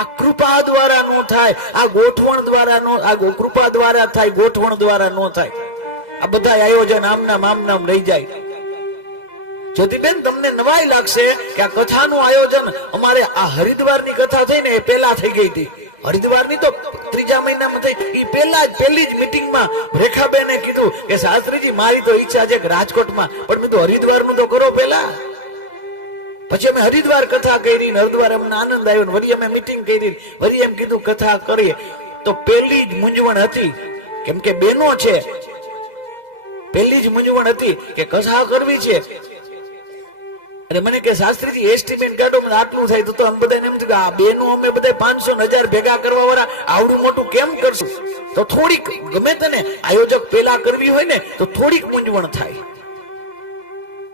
આ કૃપા દ્વારા નો થાય, આ ગોઠવણ દ્વારા નો, આ કૃપા દ્વારા થાય, ગોઠવણ દ્વારા નો થાય. આ બધા આયોજન આમ નામ રહી જાય. જ્યોતિબેન, તમને નવાઈ લાગશે કે આ કથાનું આયોજન અમારે આ હરિદ્વારની કથા થઈ ને એ પહેલા થઈ ગઈ હતી. હરિદ્વારની તો ત્રીજા મહિનામાં થઈ. એ પહેલી જ મીટિંગમાં રેખાબેને કીધું કે શાસ્ત્રીજી મારી તો ઈચ્છા છે કે રાજકોટમાં, પણ મેં તો હરિદ્વારનું તો કરો પહેલા. પછી અમે હરિદ્વાર કથા કરી, હરિદ્વાર અમને આનંદ આવ્યો, વળી અમે મીટિંગ કરી, વળી એમ કીધું કથા કરીએ. તો પહેલી જ મૂંઝવણ હતી, કેમ કે બેનો છે, પહેલી જ મૂંઝવણ હતી કે કથા કરવી છે. અને મને કે શાસ્ત્રીજી એસ્ટિમેટ કાઢો, મને આટલું થાય. તો અમે બધાને એમ થયું કે આ બેનો અમે બધા 500-1000 ભેગા કરવા વાળા આવડું મોટું કેમ કરશું? તો થોડીક ગમે તને આયોજક પેલા કરવી હોય ને તો થોડીક મૂંઝવણ થાય.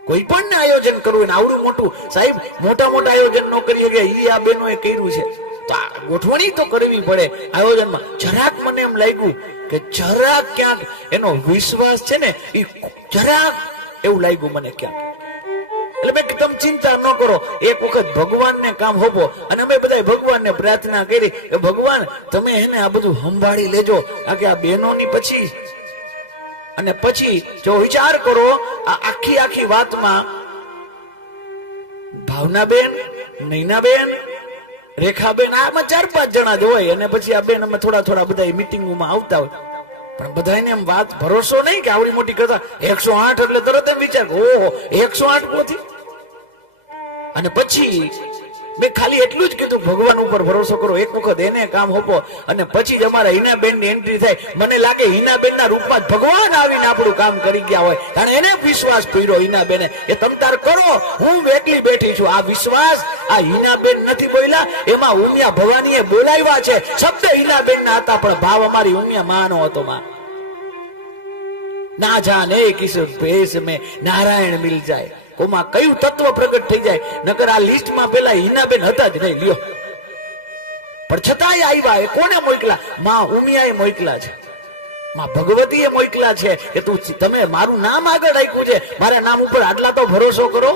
કોઈ પણ ને આયોજન કરવું ને આવડું મોટું, સાહેબ મોટા આયોજન ન કરી શકે, ઈ આ બેનો એ કર્યું છે. તો આ ગોઠવણી તો કરવી પડે આયોજનમાં. જરાક મને એમ લાગ્યું કે જરાક ક્યાંક એનો વિશ્વાસ છે ને એ જરાક એવું લાગ્યું મને ક્યાંક. એટલે મેં તમે ચિંતા ન કરો, એક વખત ભગવાનને કામ હોપો. અને અમે બધા ભગવાનને પ્રાર્થના કરી કે ભગવાન તમે એને આ બધું સંભાળી લેજો. આ કે આ બહેનોની પછી, અને પછી જો વિચાર કરો આ આખી વાતમાં ભાવનાબેન, નૈનાબેન, રેખાબેન, આમાં 4-5 જણા જ હોય. અને પછી આ બેન અમે થોડા બધા મીટિંગોમાં આવતા હોય. પણ બધાને એમ વાત ભરોસો નહીં કે આવડી મોટી કથા 108 એટલે તરત એમ વિચાર ઓહો 108 પોથી. અને પછી મેં ખાલી એટલું જ કીધું ભગવાન ઉપર ભરોસો કરો, એક વખત એને કામ હોપો. અને પછી જ અમારા હિનાબેન ની એન્ટ્રી થાય. મને લાગે હિનાબેન ના રૂપમાં જ ભગવાન આવીને આપણું કામ કરી ગયા હોય, કારણ એને વિશ્વાસ પીડ્યો હિનાબેને એ તમ તાર કરો, હું એકલી બેઠી છું. આ વિશ્વાસ આ હિનાબેન નથી બોલ્યા, એમાં ઉમિયા ભવાનીએ બોલાવ્યા છે. શબ્દ હિનાબેન ના હતા પણ ભાવ અમારી ઉમિયા માનો હતો. માં ના જાને કિસ ભેસ મેં નારાયણ મિલ જાય, કોમાં કયું તત્વ પ્રગટ થઈ જાય. નકર આ લિસ્ટમાં પેલા હિનાબેન હતા જ નહીં લ્યો. પણ છતાંય આવ્યા. એ કોને મોકલા? માં ઉમિયાએ મોકલા છે, માં ભગવતીએ મોકલા છે કે તમે મારું નામ આગળ રાખ્યું છે, મારા નામ ઉપર આટલા તો ભરોસો કરો.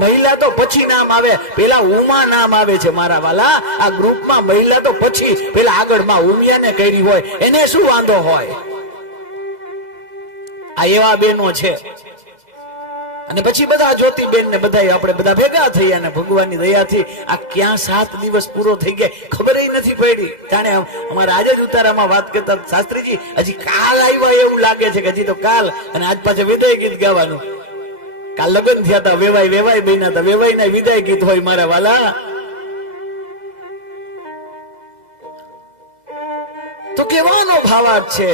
મહિલા તો પછી નામ આવે, પેલા ઉમા નામ આવે છે મારા વાલા. આ ગ્રુપમાં મહિલા તો પછી પેલા આગળ માં ઉમિયાને કરી હોય, એને શું વાંધો હોય? આ એવા બેનો છે. અને પછી બધા જ્યોતિબેન ને બધા આપણે બધા ભેગા થયા અને ભગવાનની દયાથી આ ક્યાં 7 દિવસ પૂરો થઈ ગયા ખબર નથી પડી. જાણે અમારા આજે જ ઉતારામાં વાત કરતા શાસ્ત્રીજી હજી કાલ આવ્યા એવું લાગે છે કે હજી તો કાલ. અને આજ પાછા વિદાય ગીત ગાવાનું. કાલ લગ્ન થયા હતા, વેવાય બન્યા હતા, વેવાય ના વિદાય ગીત હોય મારા વાલા. તો કેવાનો ભાવાર્થ છે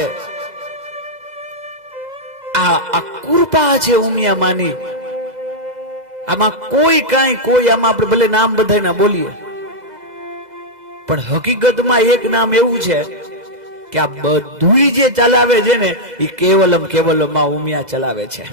આ કૃપા છે ઉમિયા માની. આમાં કોઈ આમાં આપણે ભલે નામ બધાના બોલીએ, પણ હકીકતમાં એક નામ એવું છે કે આ બધું જે ચલાવે છે ને એ કેવલમ માં ઉમિયા ચલાવે છે.